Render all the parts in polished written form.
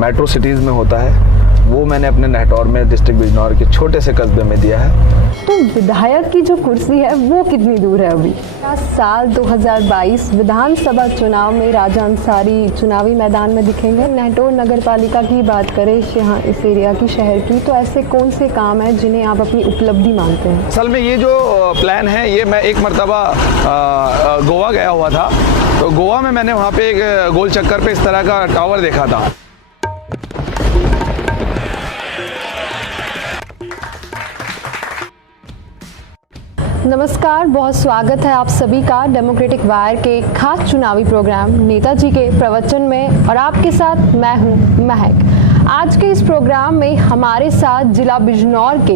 Metro cities में होता है वो मैंने अपने नहटौर में डिस्ट्रिक्ट बिजनौर के छोटे से कस्बे में दिया है। तो विधायक की जो कुर्सी है वो कितनी दूर है अभी? साल 2022 विधानसभा चुनाव में राजा अंसारी चुनावी मैदान में दिखेंगे। नहटौर नगर पालिका की बात करें यहाँ इस एरिया की, शहर की, तो ऐसे कौन से काम हैं जिन्हें आप अपनी उपलब्धि मानते हैं? असल में ये जो प्लान है ये मैं एक मरतबा गोवा गया हुआ था, तो गोवा में मैंने वहाँ पे एक गोल चक्कर पे इस तरह का टावर देखा था। नमस्कार, बहुत स्वागत है आप सभी का डेमोक्रेटिक वायर के खास चुनावी प्रोग्राम नेताजी के प्रवचन में, और आपके साथ मैं हूं महक। आज के इस प्रोग्राम में हमारे साथ जिला बिजनौर के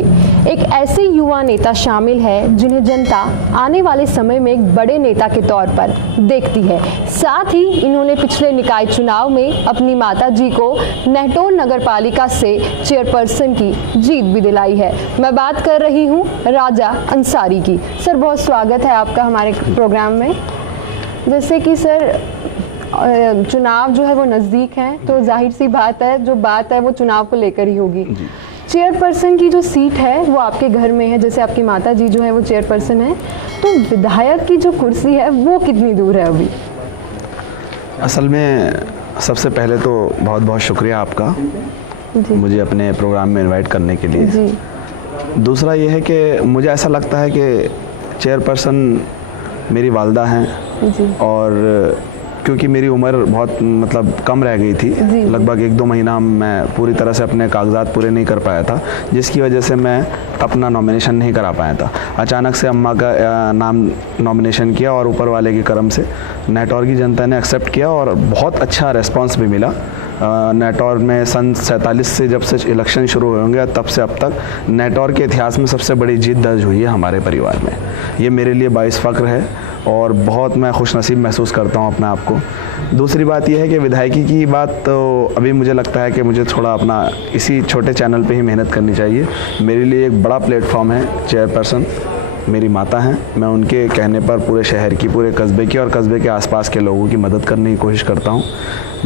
एक ऐसे युवा नेता शामिल है जिन्हें जनता आने वाले समय में एक बड़े नेता के तौर पर देखती है। साथ ही इन्होंने पिछले निकाय चुनाव में अपनी माता जी को नहटौर नगर पालिका से चेयरपर्सन की जीत भी दिलाई है। मैं बात कर रही हूं राजा अंसारी की। सर, बहुत स्वागत है आपका हमारे प्रोग्राम में। जैसे कि सर चुनाव जो है वो नज़दीक है, तो जाहिर सी बात है जो बात है वो चुनाव को लेकर ही होगी। चेयरपर्सन की जो सीट है वो आपके घर में है, जैसे आपकी माता जी जो है वो चेयरपर्सन है, तो विधायक की जो कुर्सी है वो कितनी दूर है अभी? असल में सबसे पहले तो बहुत बहुत शुक्रिया आपका मुझे अपने प्रोग्राम में इनवाइट करने के लिए जी। दूसरा ये है कि मुझे ऐसा लगता है कि चेयरपर्सन मेरी वालदा हैं जी। और क्योंकि मेरी उम्र बहुत कम रह गई थी, लगभग 1-2 महीना मैं पूरी तरह से अपने कागजात पूरे नहीं कर पाया था, जिसकी वजह से मैं अपना नॉमिनेशन नहीं करा पाया था। अचानक से अम्मा का नाम नॉमिनेशन किया और ऊपर वाले के करम से नहटौर की जनता ने एक्सेप्ट किया और बहुत अच्छा रिस्पांस भी मिला। नहटौर में सन 47 से जब से इलेक्शन शुरू हुए होंगे तब से अब तक नहटौर के इतिहास में सबसे बड़ी जीत दर्ज हुई है हमारे परिवार में। ये मेरे लिए बाइस फ़ख्र है और बहुत मैं खुशनसीब महसूस करता हूँ अपने आप को। दूसरी बात यह है कि विधायकी की बात तो अभी मुझे लगता है कि मुझे थोड़ा अपना इसी छोटे चैनल पे ही मेहनत करनी चाहिए। मेरे लिए एक बड़ा प्लेटफॉर्म है चेयरपर्सन मेरी माता हैं, मैं उनके कहने पर पूरे शहर की, पूरे कस्बे की और कस्बे के आसपास के लोगों की मदद करने की कोशिश करता हूँ।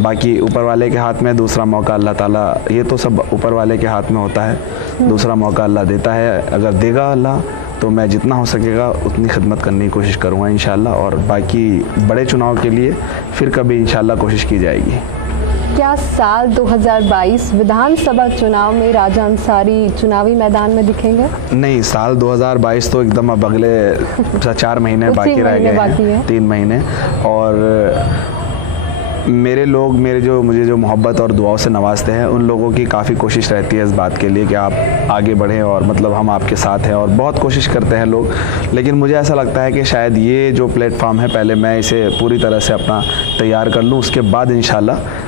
बाकी ऊपर वाले के हाथ में दूसरा मौका अल्लाह ताला, ये तो सब ऊपर वाले के हाथ में होता है। दूसरा मौका अल्लाह देता है, अगर देगा अल्लाह तो मैं जितना हो सकेगा उतनी खिदमत करने की कोशिश करूँगा इंशाल्लाह। और बाकी बड़े चुनाव के लिए फिर कभी इंशाल्लाह कोशिश की जाएगी। क्या साल 2022 विधानसभा चुनाव में राजा अंसारी चुनावी मैदान में दिखेंगे? नहीं, साल 2022 तो एकदम अब अगले 4 महीने बाकी रह गए हैं, 3 महीने। और मेरे लोग मुझे जो मोहब्बत और दुआओं से नवाजते हैं उन लोगों की काफ़ी कोशिश रहती है इस बात के लिए कि आप आगे बढ़ें और हम आपके साथ हैं, और बहुत कोशिश करते हैं लोग। लेकिन मुझे ऐसा लगता है कि शायद ये जो प्लेटफॉर्म है पहले मैं इसे पूरी तरह से अपना तैयार कर लूँ, उसके बाद इंशाल्लाह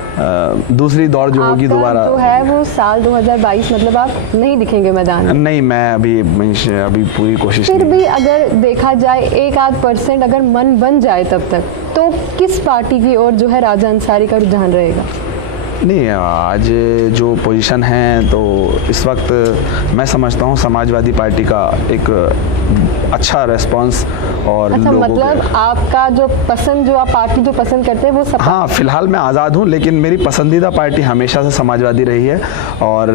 दूसरी दौड़ जो होगी दोबारा जो है वो साल 2022 आप नहीं दिखेंगे मैदान में? नहीं, मैं अभी पूरी कोशिश। फिर भी अगर देखा जाए 1-8% अगर मन बन जाए तब तक, तो किस पार्टी की ओर जो है राजा अंसारी का रुझान रहेगा? नहीं, आज जो पोजीशन है तो इस वक्त मैं समझता हूँ समाजवादी पार्टी का एक अच्छा रेस्पॉन्स और अच्छा, मतलब आपका जो पसंद, जो आप पार्टी जो पसंद करते हैं वो सब? हाँ, फिलहाल मैं आज़ाद हूँ, लेकिन मेरी पसंदीदा पार्टी हमेशा से समाजवादी रही है। और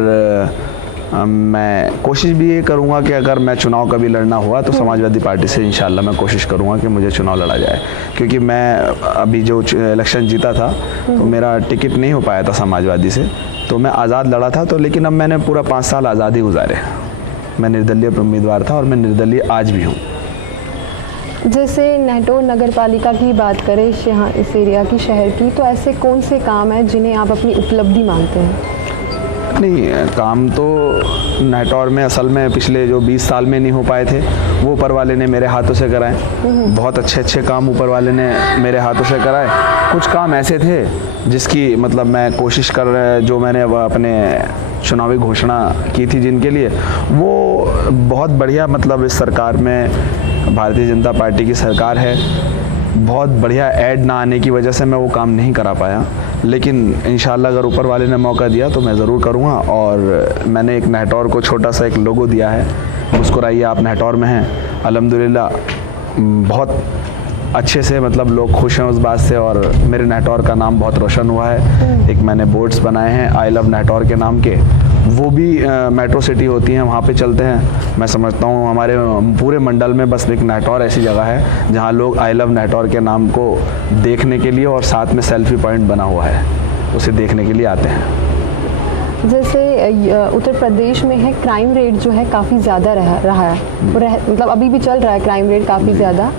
मैं कोशिश भी ये करूँगा कि अगर मैं चुनाव कभी लड़ना हुआ तो समाजवादी पार्टी से इंशाल्लाह मैं कोशिश करूँगा कि मुझे चुनाव लड़ा जाए। क्योंकि मैं अभी जो इलेक्शन जीता था तो मेरा टिकट नहीं हो पाया था समाजवादी से, तो मैं आज़ाद लड़ा था, तो लेकिन अब मैंने पूरा 5 साल आज़ादी गुजारे। मैं निर्दलीय उम्मीदवार था और मैं निर्दलीय आज भी हूँ। जैसे नहटौर नगर पालिका की बात करें यहाँ इस एरिया की, शहर की, तो ऐसे कौन से काम हैं जिन्हें आप अपनी उपलब्धि मानते हैं? नहीं, काम तो नहटौर में असल में पिछले जो 20 साल में नहीं हो पाए थे वो ऊपर वाले ने मेरे हाथों से कराए। बहुत अच्छे काम ऊपर वाले ने मेरे हाथों से कराए। कुछ काम ऐसे थे जिसकी मैं कोशिश कर रहे, जो मैंने अपने चुनावी घोषणा की थी जिनके लिए, वो बहुत बढ़िया इस सरकार में भारतीय जनता पार्टी की सरकार है, बहुत बढ़िया ऐड ना आने की वजह से मैं वो काम नहीं करा पाया। लेकिन इंशाल्लाह अगर ऊपर वाले ने मौका दिया तो मैं ज़रूर करूँगा। और मैंने एक नहटौर को छोटा सा एक लोगो दिया है, मुस्कुराइए आप नहटौर में हैं। अल्हम्दुलिल्लाह बहुत अच्छे से मतलब लोग खुश हैं उस बात से, और मेरे नेटौर का नाम बहुत रोशन हुआ है। एक मैंने बोर्ड्स बनाए हैं आई लव नेटौर के नाम के, वो भी मेट्रो सिटी होती हैं, वहाँ पे चलते हैं। मैं समझता हूँ हमारे पूरे मंडल में बस एक नेटौर ऐसी जगह है जहाँ लोग आई लव नेटौर के नाम को देखने के लिए, और साथ में सेल्फी पॉइंट बना हुआ है, उसे देखने के लिए आते हैं। जैसे उत्तर प्रदेश में है क्राइम रेट जो है काफ़ी ज़्यादा रहा है, मतलब अभी भी चल रहा है क्राइम रेट काफ़ी ज़्यादा।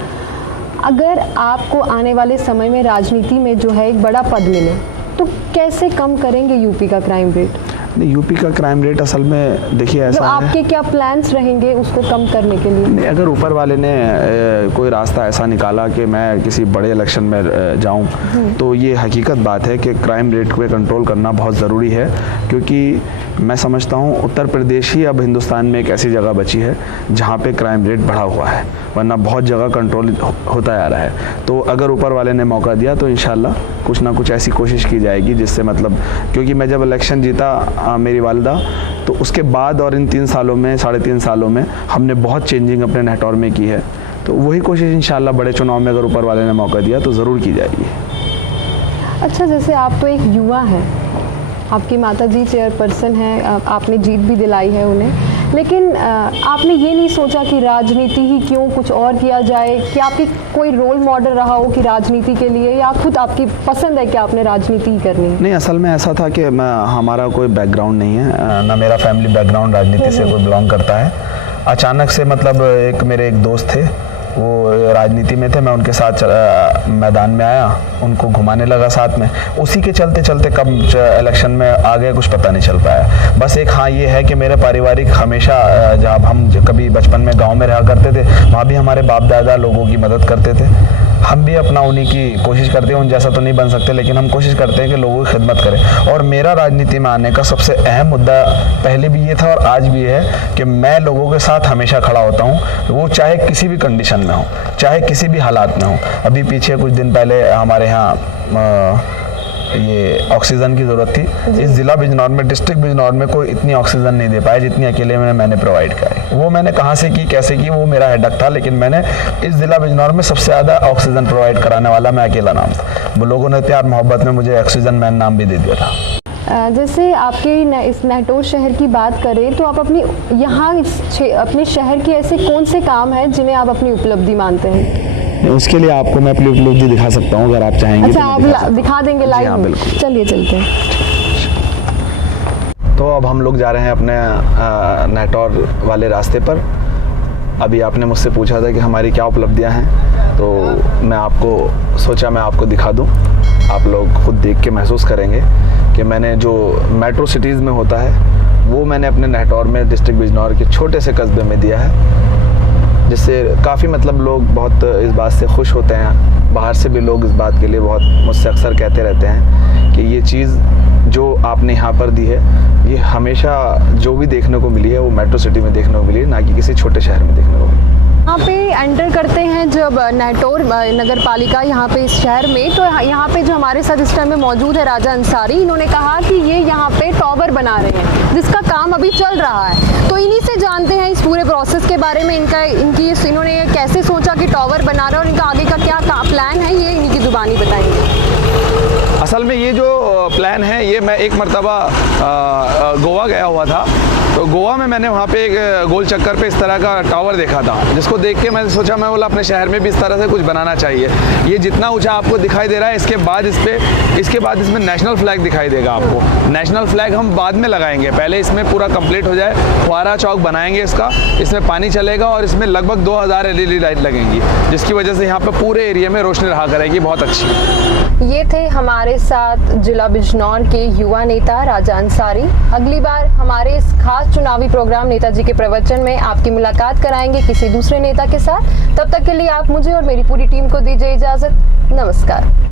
अगर आपको आने वाले समय में राजनीति में जो है एक बड़ा पद मिले तो कैसे कम करेंगे यूपी का क्राइम रेट? नहीं, यूपी का क्राइम रेट असल में देखिए ऐसा है, आपके क्या प्लान्स रहेंगे उसको कम करने के लिए? नहीं, अगर ऊपर वाले ने कोई रास्ता ऐसा निकाला कि मैं किसी बड़े इलेक्शन में जाऊं, तो ये हकीकत बात है कि क्राइम रेट पे कंट्रोल करना बहुत ज़रूरी है, क्योंकि मैं समझता हूं उत्तर प्रदेश ही अब हिंदुस्तान में एक ऐसी जगह बची है जहां पे क्राइम रेट बढ़ा हुआ है, वरना बहुत जगह कंट्रोल होता आ रहा है। तो अगर ऊपर वाले ने मौका दिया तो इंशाल्लाह कुछ ना कुछ ऐसी कोशिश की जाएगी जिससे मतलब, क्योंकि मैं जब इलेक्शन जीता मेरी वालिदा, तो उसके बाद और इन 3 सालों में 3.5 सालों में हमने बहुत चेंजिंग अपने नेटौर में की है। तो वही कोशिश इंशाल्लाह बड़े चुनाव में अगर ऊपर वाले ने मौका दिया तो ज़रूर की जाएगी। अच्छा, जैसे आप तो एक युवा हैं, आपकी माताजी चेयरपर्सन हैं, आपने जीत भी दिलाई है उन्हें, लेकिन आपने ये नहीं सोचा कि राजनीति ही क्यों, कुछ और किया जाए? कि आपकी कोई रोल मॉडल रहा हो कि राजनीति के लिए, या खुद आपकी पसंद है कि आपने राजनीति ही करनी है? नहीं, असल में ऐसा था कि हमारा कोई बैकग्राउंड नहीं है, ना मेरा फैमिली बैकग्राउंड राजनीति से कोई बिलोंग करता है। अचानक से मतलब मेरे एक दोस्त थे, वो राजनीति में थे, मैं उनके साथ मैदान में आया, उनको घुमाने लगा साथ में, उसी के चलते चलते कब इलेक्शन में आ गए कुछ पता नहीं चल पाया। बस एक हाँ ये है कि मेरे पारिवारिक हमेशा, जब हम कभी बचपन में गांव में रहा करते थे, वहाँ भी हमारे बाप दादा लोगों की मदद करते थे। हम भी अपना उन्हीं की कोशिश करते हैं, उन जैसा तो नहीं बन सकते, लेकिन हम कोशिश करते हैं कि लोगों की खिदमत करें। और मेरा राजनीति में आने का सबसे अहम मुद्दा पहले भी ये था और आज भी है कि मैं लोगों के साथ हमेशा खड़ा होता हूँ, वो चाहे किसी भी कंडीशन में हो, चाहे किसी भी हालात में हो। अभी पीछे कुछ दिन पहले हमारे यहाँ ये ऑक्सीजन की ज़रूरत थी, इस ज़िला बिजनौर में, डिस्ट्रिक्ट बिजनौर में कोई इतनी ऑक्सीजन नहीं दे पाया जितनी अकेले मैंने प्रोवाइड कराई। वो मैंने कहाँ से की, कैसे की, वो मेरा हेडक था, लेकिन मैंने इस ज़िला बिजनौर में सबसे ज़्यादा ऑक्सीजन प्रोवाइड कराने वाला मैं अकेला नाम था। वो लोगों ने प्यार मोहब्बत में मुझे ऑक्सीजन मैन नाम भी दे दिया था। जैसे आपके इस नेटौर शहर की बात करें तो आप अपनी यहाँ अपने शहर के ऐसे कौन से काम हैं जिन्हें आप अपनी उपलब्धि मानते हैं? उसके लिए आपको मैं अपनी उपलब्धि दिखा सकता हूँ अगर आप चाहेंगे। अच्छा, आप दिखा देंगे लाइव? हाँ, बिल्कुल। चलिए चलते हैं। तो अब हम लोग जा रहे हैं अपने नेटौर वाले रास्ते पर। अभी आपने मुझसे पूछा था कि हमारी क्या उपलब्धियां हैं, तो मैं आपको सोचा मैं आपको दिखा दूं। आप लोग खुद देख के महसूस करेंगे कि मैंने जो मेट्रो सिटीज़ में होता है वो मैंने अपने नेटौर में, डिस्ट्रिक्ट बिजनौर के छोटे से कस्बे में दिया है, जिससे काफ़ी मतलब लोग बहुत इस बात से खुश होते हैं। बाहर से भी लोग इस बात के लिए बहुत मुझसे अक्सर कहते रहते हैं कि ये चीज़ जो आपने यहाँ पर दी है, ये हमेशा जो भी देखने को मिली है वो मेट्रो सिटी में देखने को मिली है, ना कि किसी छोटे शहर में देखने को मिली। यहाँ पे एंटर करते हैं जब नेटौर नगर पालिका यहाँ पे इस शहर में, तो यहाँ पे जो हमारे साथ इस टाइम में मौजूद है राजा अंसारी, इन्होंने कहा कि ये यहाँ पे टावर बना रहे हैं जिसका काम अभी चल रहा है। तो इन्हीं से जानते हैं इस पूरे प्रोसेस के बारे में, इन्होंने कैसे सोचा कि टावर बना रहे हैं और इनका आगे का क्या प्लान है, ये इन्हीं की जुबानी बताएंगे। असल में ये जो प्लान है, ये मैं एक मरतबा गोवा गया हुआ था, तो गोवा में मैंने वहाँ पे एक गोल चक्कर पे इस तरह का टावर देखा था, जिसको देख के मैंने सोचा मैं बोला अपने शहर में भी इस तरह से कुछ बनाना चाहिए। ये जितना ऊंचा आपको दिखाई दे रहा है, इसके बाद इसमें नेशनल फ्लैग दिखाई देगा आपको। नेशनल फ्लैग हम बाद में लगाएंगे, पहले इसमें पूरा कंप्लीट हो जाए, फुहारा चौक बनाएंगे इसका, इसमें पानी चलेगा और इसमें लगभग 2000 LED लाइट लगेंगी, जिसकी वजह से यहाँ पर पूरे एरिया में रोशनी रहा करेगी बहुत अच्छी। ये थे हमारे साथ जिला बिजनौर के युवा नेता राजा अंसारी। अगली बार हमारे इस खास चुनावी प्रोग्राम नेताजी के प्रवचन में आपकी मुलाकात कराएंगे किसी दूसरे नेता के साथ। तब तक के लिए आप मुझे और मेरी पूरी टीम को दीजिए इजाजत। नमस्कार।